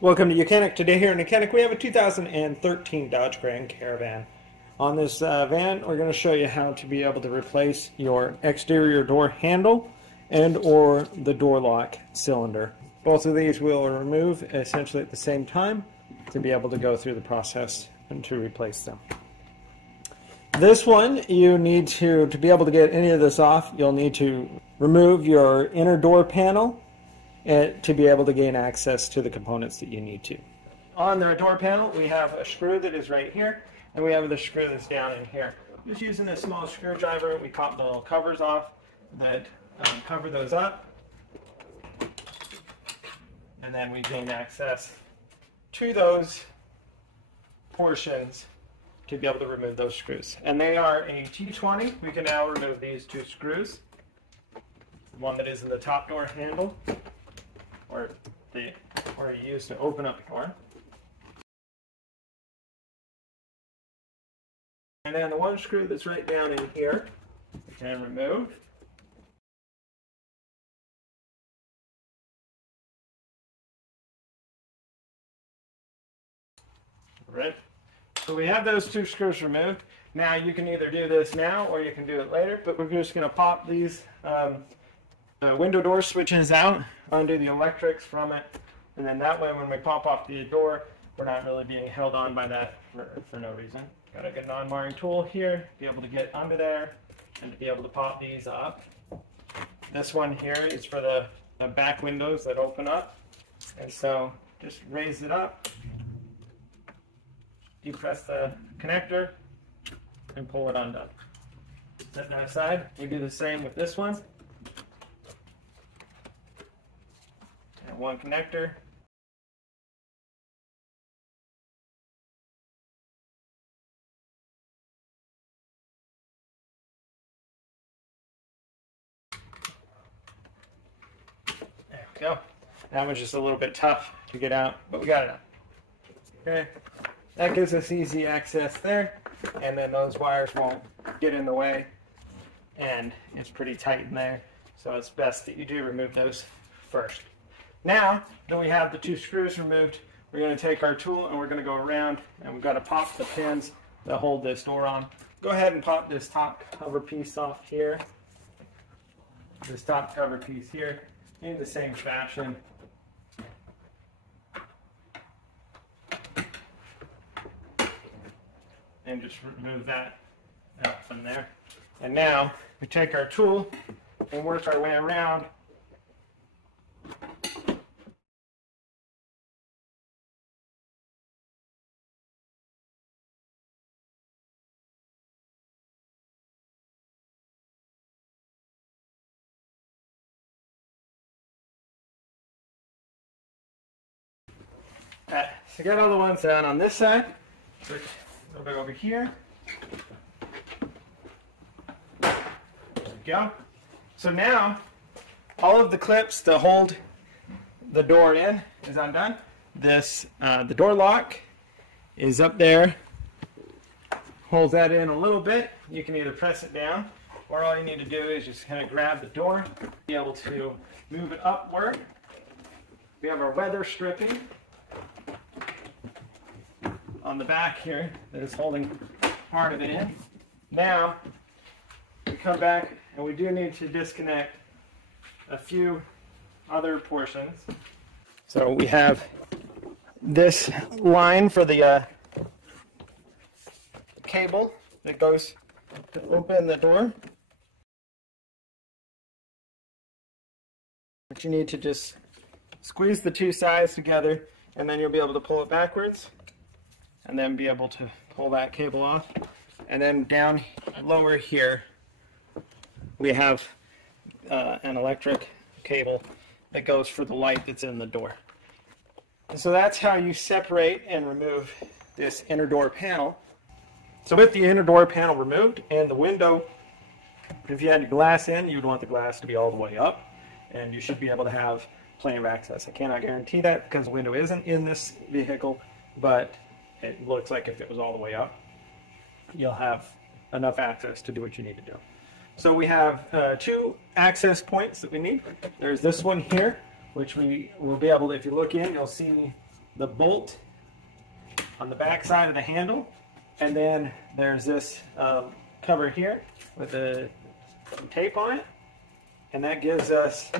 Welcome to YOUCANIC. Today here in YOUCANIC we have a 2013 Dodge Grand Caravan. On this van we're going to show you how to be able to replace your exterior door handle and or the door lock cylinder. Both of these we'll remove essentially at the same time to be able to go through the process and to replace them. This one you need to be able to get any of this off, you'll need to remove your inner door panel to be able to gain access to the components that you need to. On the door panel we have a screw that is right here, and we have the screw that's down in here. Just using a small screwdriver, we pop the little covers off that cover those up, and then we gain access to those portions to be able to remove those screws. And they are a T20. We can now remove these two screws. The one that is in the top door handle, or you use to open up the door. And then the one screw that's right down in here, we can remove. Right. So we have those two screws removed. Now you can either do this now or you can do it later, but we're just going to pop these window door switches out, undo the electrics from it, and then that way when we pop off the door, we're not really being held on by that for no reason. Got a good non-marring tool here to be able to get under there and to be able to pop these up. This one here is for the back windows that open up, and so just raise it up, depress the connector, and pull it undone. Set that aside. We do the same with this one. And one connector. There we go. That was just a little bit tough to get out, but we got it out. Okay. That gives us easy access there, and then those wires won't get in the way, and it's pretty tight in there, so it's best that you do remove those first. Now that we have the two screws removed, we're going to take our tool and we're going to go around, and we've got to pop the pins that hold this door on. Go ahead and pop this top cover piece off here, this top cover piece here, in the same fashion. And just remove that out from there. And now we take our tool and work our way around. So get all the ones down on this side. A little bit over here. There we go. So now all of the clips that hold the door in is undone. This the door lock is up there. Hold that in a little bit. You can either press it down, or all you need to do is just kind of grab the door, be able to move it upward. We have our weather stripping on the back here that is holding part of it in. Now we come back and we do need to disconnect a few other portions. So we have this line for the cable that goes to open the door. But you need to just squeeze the two sides together, and then you'll be able to pull it backwards, and then be able to pull that cable off. And then down lower here we have an electric cable that goes for the light that's in the door. And so that's how you separate and remove this inner door panel. So with the inner door panel removed and the window, if you had your glass in, you'd want the glass to be all the way up, and you should be able to have plenty of access. I cannot guarantee that because the window isn't in this vehicle, but it looks like if it was all the way up, you'll have enough access to do what you need to do. So we have two access points that we need. There's this one here, which we will be able to, if you look in, you'll see the bolt on the back side of the handle, and then there's this cover here with the tape on it, and that gives us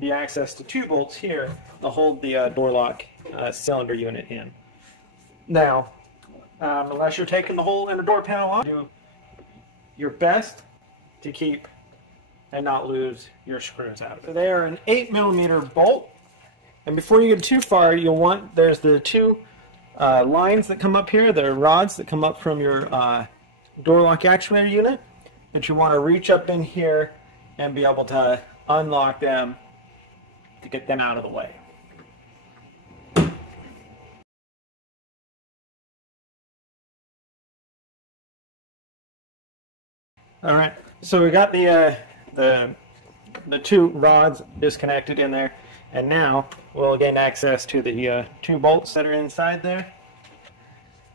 the access to 2 bolts here to hold the door lock cylinder unit in. Now, unless you're taking the whole inner door panel off, do your best to keep and not lose your screws out. So they are an 8mm bolt, and before you get too far, you'll want, there's the 2 lines that come up here, the rods that come up from your door lock actuator unit, that you want to reach up in here and be able to unlock them to get them out of the way. All right, so we got the 2 rods disconnected in there, and now we'll gain access to the 2 bolts that are inside there.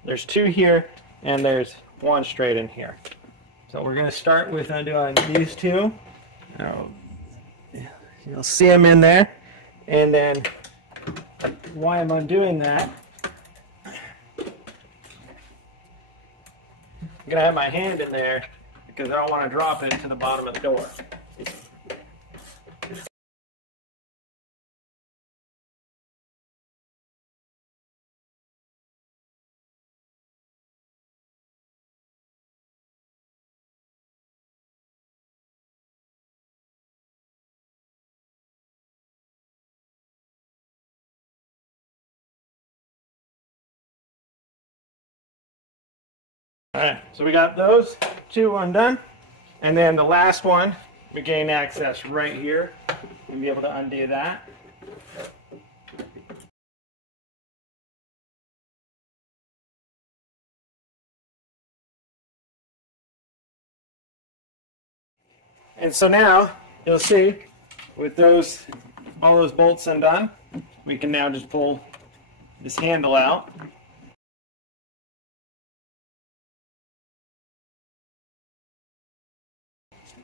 There's 2 here, and there's 1 straight in here. So we're going to start with undoing these 2. You'll see them in there, and then why I'm undoing that, I'm going to have my hand in there because I don't want to drop it to the bottom of the door. Alright, so we got those 2 undone, and then the last one, we gain access right here. We'll be able to undo that. And so now, you'll see, with all those bolts undone, we can now just pull this handle out.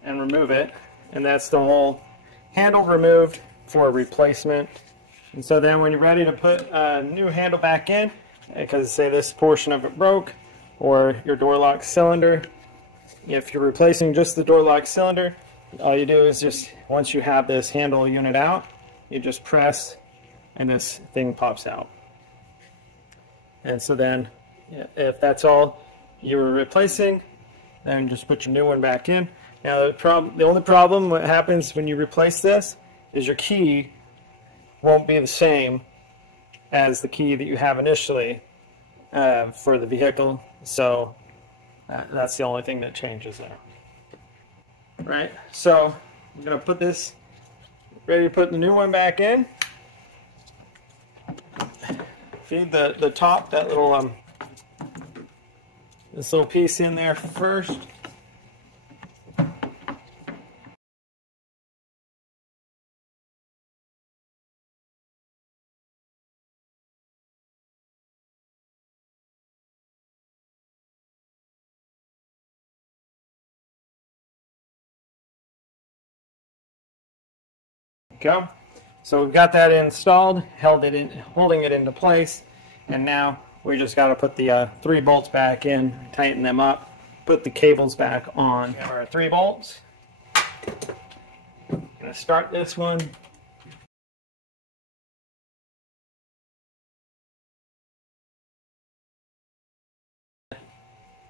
And remove it, and that's the whole handle removed for a replacement. And so then when you're ready to put a new handle back in, because say this portion of it broke, or your door lock cylinder, if you're replacing just the door lock cylinder, all you do is just, once you have this handle unit out, you just press and this thing pops out. And so then if that's all you were replacing, then just put your new one back in. Now the only problem what happens when you replace this is your key won't be the same as the key that you have initially for the vehicle. So that's the only thing that changes there. Right, so I'm going to put this, ready to put the new one back in. Feed the top, that little this little piece in there first. Go. So we've got that installed, holding it into place, and now we just got to put the 3 bolts back in, tighten them up, put the cables back on. We have our 3 bolts. I'm going to start this one.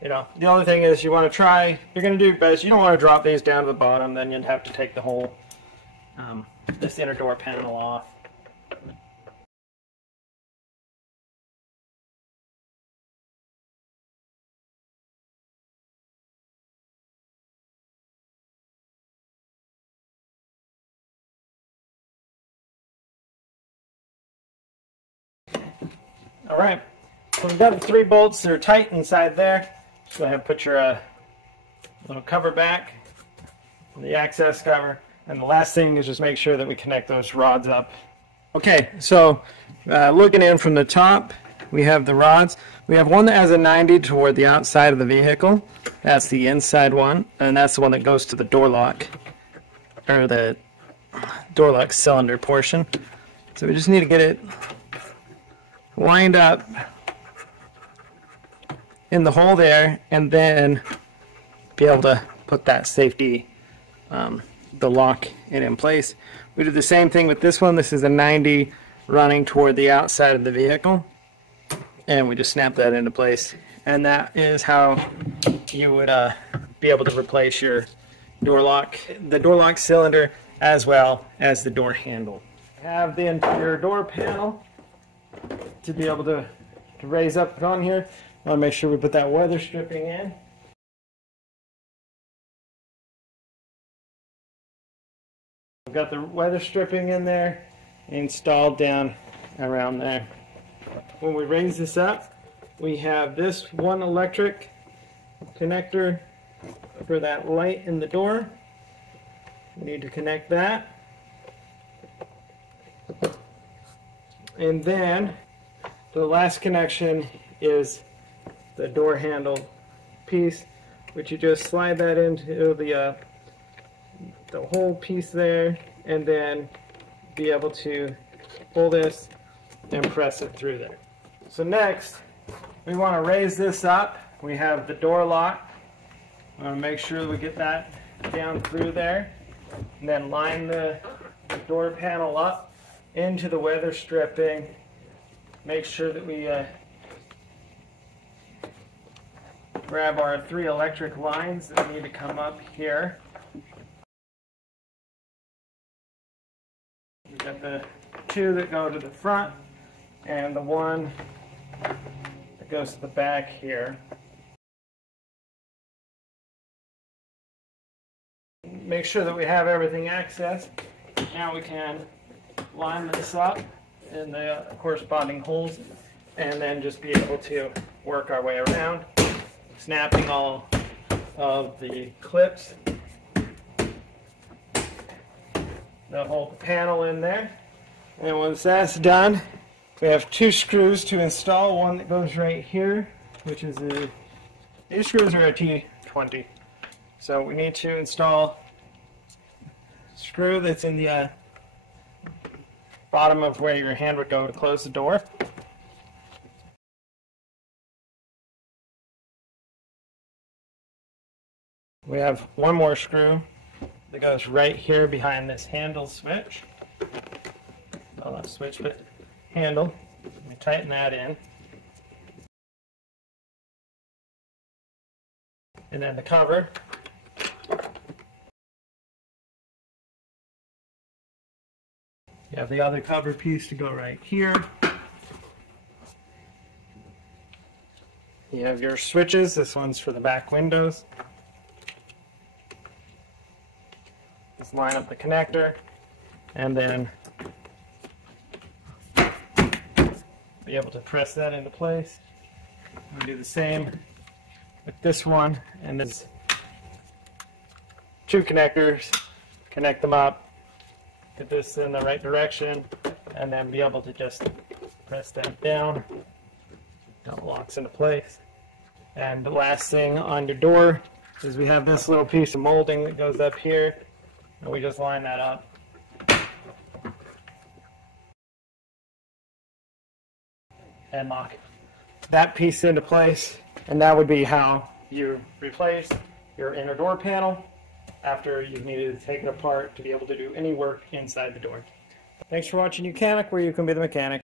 You know, the only thing is you want to try, you're going to do your best, you don't want to drop these down to the bottom, then you'd have to take the whole this inner door panel off. All right, so we've got the 3 bolts that are tight inside there. Just go ahead and put your little cover back, the access cover. And the last thing is just make sure that we connect those rods up. Okay, so looking in from the top, we have the rods. We have one that has a 90 toward the outside of the vehicle. That's the inside one, and that's the one that goes to the door lock, or the door lock cylinder portion. So we just need to get it wind up in the hole there, and then be able to put that safety, the lock in place. We did the same thing with this one. This is a 90 running toward the outside of the vehicle, and we just snap that into place. And that is how you would be able to replace your door lock, the door lock cylinder, as well as the door handle. Have the interior door panel to be able to raise up on here. I want to make sure we put that weather stripping in. We've got the weather stripping in there, installed down around there. When we raise this up, we have this one electric connector for that light in the door. We need to connect that. And then the last connection is the door handle piece, which you just slide that into the whole piece there, and then be able to pull this and press it through there. So next, we want to raise this up. We have the door lock. We want to make sure we get that down through there, and then line the door panel up into the weather stripping. Make sure that we grab our 3 electric lines that need to come up here. We've got the 2 that go to the front and the 1 that goes to the back here. Make sure that we have everything accessed. Now we can line this up in the corresponding holes, and then just be able to work our way around, snapping all of the clips that hold the panel in there. And once that's done, we have 2 screws to install. One that goes right here, which is these screws are a T20. So we need to install a screw that's in the bottom of where your hand would go to close the door. We have one more screw that goes right here behind this handle switch. Well, not switch, but handle. We tighten that in. And then the cover. You have the other cover piece to go right here. You have your switches. This one's for the back windows. Just line up the connector, and then be able to press that into place. We do the same with this one, and there's 2 connectors. Connect them up. Get this in the right direction, and then be able to just press that down. Now it locks into place. And the last thing on your door is we have this little piece of molding that goes up here, and we just line that up. And lock that piece into place, and that would be how you replace your inner door panel after you've needed to take it apart to be able to do any work inside the door. Thanks for watching YOUCANIC, where you can be the mechanic.